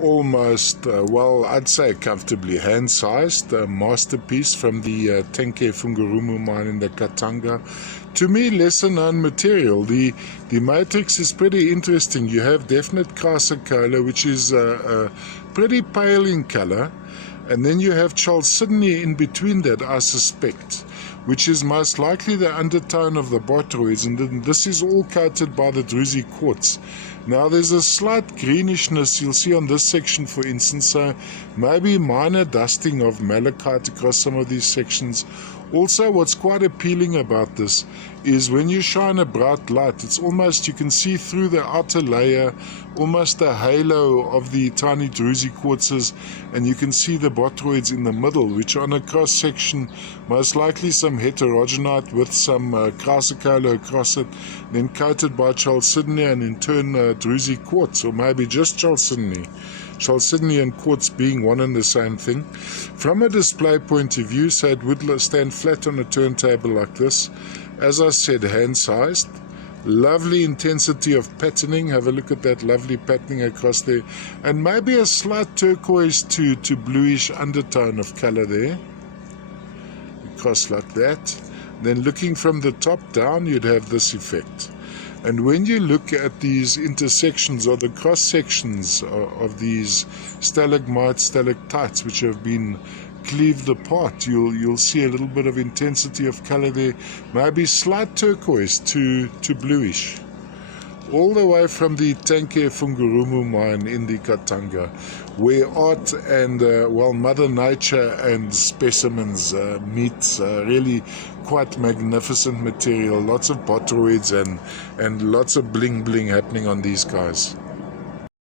almost, well, I'd say comfortably hand-sized masterpiece from the Tenke Fungurumu mine in the Katanga. To me, lesser known material. The matrix is pretty interesting. You have definite chrysocolla, which is pretty pale in color, and then you have chalcedony in between that, I suspect, which is most likely the undertone of the botryoids, and then this is all coated by the druzy quartz. Now there's a slight greenishness you'll see on this section, for instance, so maybe minor dusting of malachite across some of these sections. Also, what's quite appealing about this is when you shine a bright light, it's almost, you can see through the outer layer, almost a halo of the tiny druzy quartzes, and you can see the botryoids in the middle, which on a cross section, most likely some heterogenite with some chrysocolla across it, then coated by chalcedony and in turn druzy quartz, or maybe just chalcedony. Chalcedony and quartz being one and the same thing. From a display point of view, so it would stand flat on a turntable like this. As I said, hand-sized. Lovely intensity of patterning. Have a look at that lovely patterning across there. And maybe a slight turquoise to bluish undertone of color there. Across like that. Then looking from the top down, you'd have this effect. And when you look at these intersections or the cross sections of these stalagmites, stalactites, which have been cleaved apart, you'll see a little bit of intensity of color there, maybe slight turquoise to bluish, all the way from the Tenke Fungurumu mine in the Katanga, where art and well, Mother Nature and specimens meet. Really quite magnificent material, lots of botryoids and lots of bling bling happening on these guys.